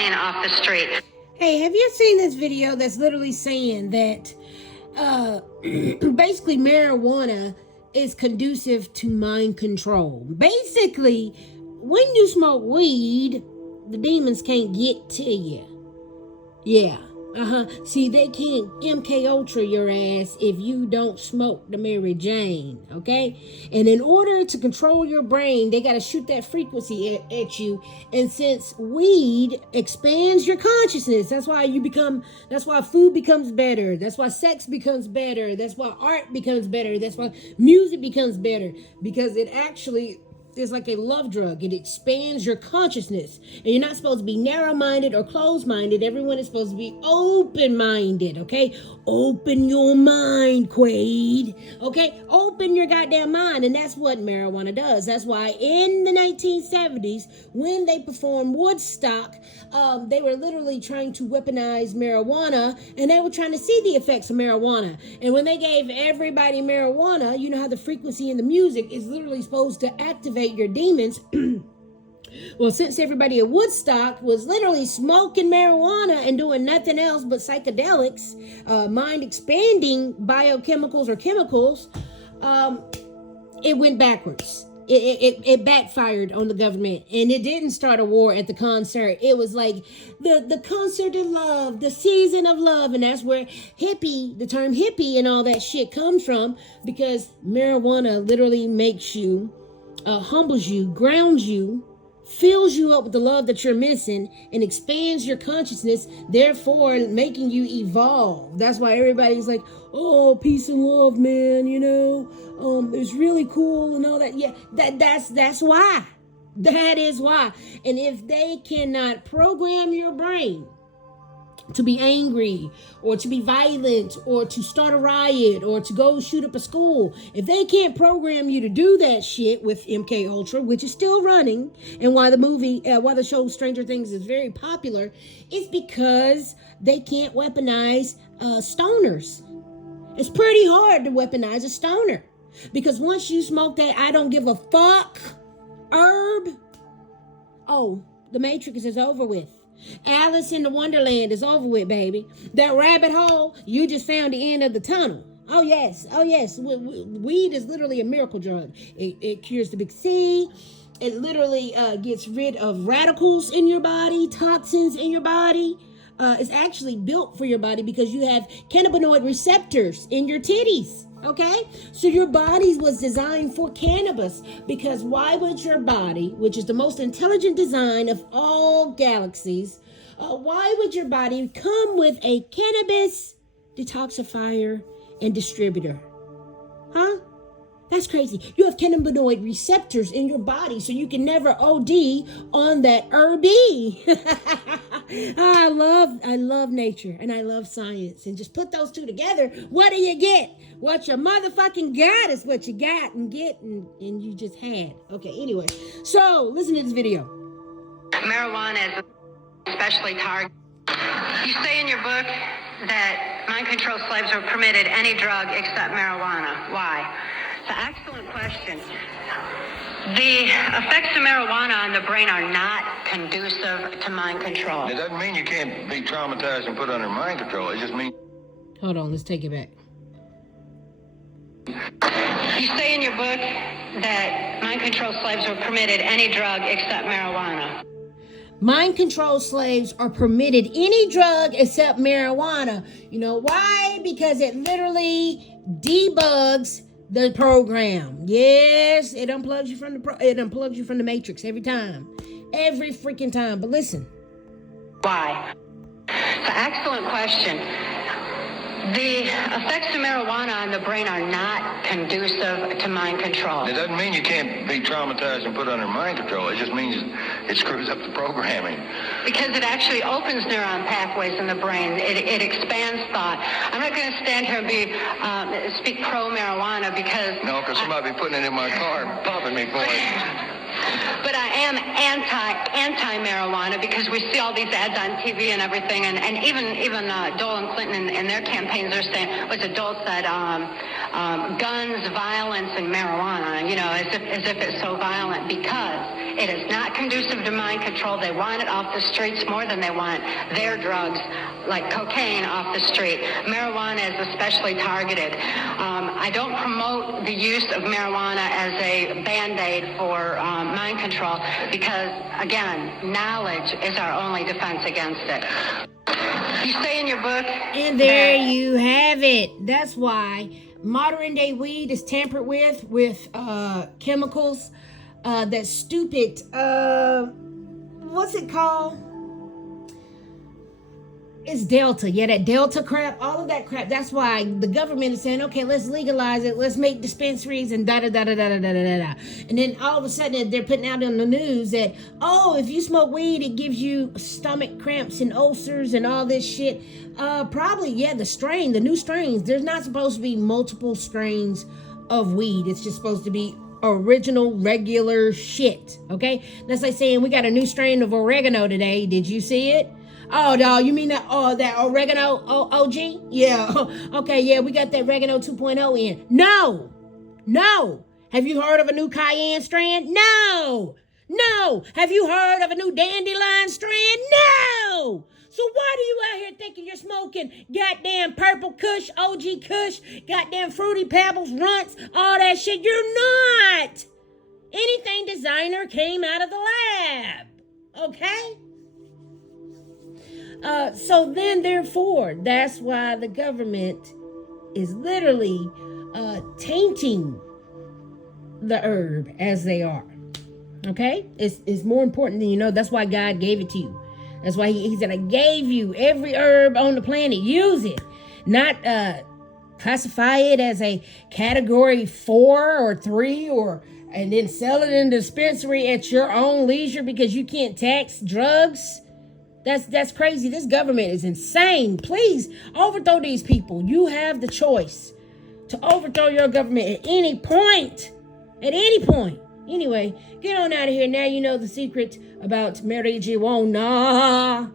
plane off the street. Hey, have you seen this video that's literally saying that basically marijuana is conducive to mind control? Basically, when you smoke weed, the demons can't get to you. Yeah. See, they can't MK Ultra your ass if you don't smoke the Mary Jane, okay? And in order to control your brain, they got to shoot that frequency at you. And since weed expands your consciousness, that's why food becomes better. That's why sex becomes better. That's why art becomes better. That's why music becomes better. Because it actually is like a love drug. It expands your consciousness. And you're not supposed to be narrow-minded or closed-minded. Everyone is supposed to be open-minded, okay? Open your mind, Quaid. Okay? Open your goddamn mind. And that's what marijuana does. That's why in the 1970s, when they performed Woodstock, they were literally trying to weaponize marijuana, and they were trying to see the effects of marijuana. And when they gave everybody marijuana, you know how the frequency in the music is literally supposed to activate your demons. Well, since everybody at Woodstock was literally smoking marijuana and doing nothing else but psychedelics, mind expanding biochemicals or chemicals, it went backwards. It backfired on the government, and it didn't start a war at the concert. It was like the concert of love, the season of love, and that's where the term hippie and all that shit comes from, because marijuana literally makes you, humbles you, grounds you, fills you up with the love that you're missing, and expands your consciousness, therefore making you evolve. That's why everybody's like, oh, peace and love, man, it's really cool and all that. Yeah, that's why. That is why. And if they cannot program your brain to be angry or to be violent or to start a riot or to go shoot up a school, if they can't program you to do that shit with MK Ultra, which is still running, and why the show Stranger Things is very popular, it's because they can't weaponize stoners. It's pretty hard to weaponize a stoner, because once you smoke that I don't give a fuck herb, oh, the Matrix is over with. Alice in the Wonderland is over with, baby. That rabbit hole, you just found the end of the tunnel. Oh yes. Weed is literally a miracle drug. It cures the big C. It literally gets rid of radicals in your body, toxins in your body. It's actually built for your body because you have cannabinoid receptors in your titties. Okay, so your body was designed for cannabis, because why would your body, which is the most intelligent design of all galaxies, why would your body come with a cannabis detoxifier and distributor? Huh? That's crazy. You have cannabinoid receptors in your body, so you can never OD on that herby. I love nature, and I love science. And just put those two together, what do you get? What you motherfucking got is what you got and get and you just had. Okay, anyway. So, listen to this video. Marijuana is especially targeted. You say in your book that mind-controlled slaves were permitted any drug except marijuana. Why? It's an excellent question. The effects of marijuana on the brain are not conducive to mind control. It doesn't mean you can't be traumatized and put under mind control. It just means... Hold on, let's take it back. You say in your book that mind-controlled slaves were permitted any drug except marijuana. Mind-controlled slaves are permitted any drug except marijuana. You know why? Because it literally debugs the program. Yes, it unplugs you from the Matrix every time. Every freaking time. But listen. Why? It's an excellent question. The effects of marijuana on the brain are not conducive to mind control. It doesn't mean you can't be traumatized and put under mind control. It just means it screws up the programming. Because it actually opens neuron pathways in the brain. It expands thought. I'm not going to stand here and speak pro-marijuana because... No, because somebody be putting it in my car and popping me for it. But I am anti-marijuana because we see all these ads on TV and everything, and even Dole and Clinton in their campaigns are saying, what's it, Dole said, guns, violence, and marijuana, as if it's so violent, because it is not conducive to mind control. They want it off the streets more than they want their drugs, like cocaine, off the street. Marijuana is especially targeted. I don't promote the use of marijuana as a Band-Aid for mind control because, again, knowledge is our only defense against it. You say in your book... And there you have it. That's why modern day weed is tampered with chemicals. That stupid, what's it called? It's Delta. Yeah, that Delta crap, all of that crap. That's why the government is saying, okay, let's legalize it. Let's make dispensaries and da-da-da-da-da-da-da-da. And then all of a sudden they're putting out on the news that, oh, if you smoke weed, it gives you stomach cramps and ulcers and all this shit. Probably, yeah, the new strains. There's not supposed to be multiple strains of weed. It's just supposed to be original, regular shit, okay? That's like saying we got a new strain of oregano today. Did you see it? Oh, no, you mean that oregano OG? Yeah. Okay, yeah, we got that oregano 2.0 in. No. Have you heard of a new cayenne strand? No. Have you heard of a new dandelion strand? No. So why do you out here thinking you're smoking goddamn purple kush, OG kush, goddamn fruity pebbles, runts, all that shit? You're not. Anything designer came out of the lab. Okay? So then, therefore, that's why the government is literally tainting the herb as they are. Okay? It's more important than that's why God gave it to you. That's why he said, I gave you every herb on the planet. Use it. Not classify it as a category 4 or 3 and then sell it in the dispensary at your own leisure because you can't tax drugs. That's crazy. This government is insane. Please overthrow these people. You have the choice to overthrow your government at any point. At any point. Anyway, get on out of here. Now you know the secret about marijuana.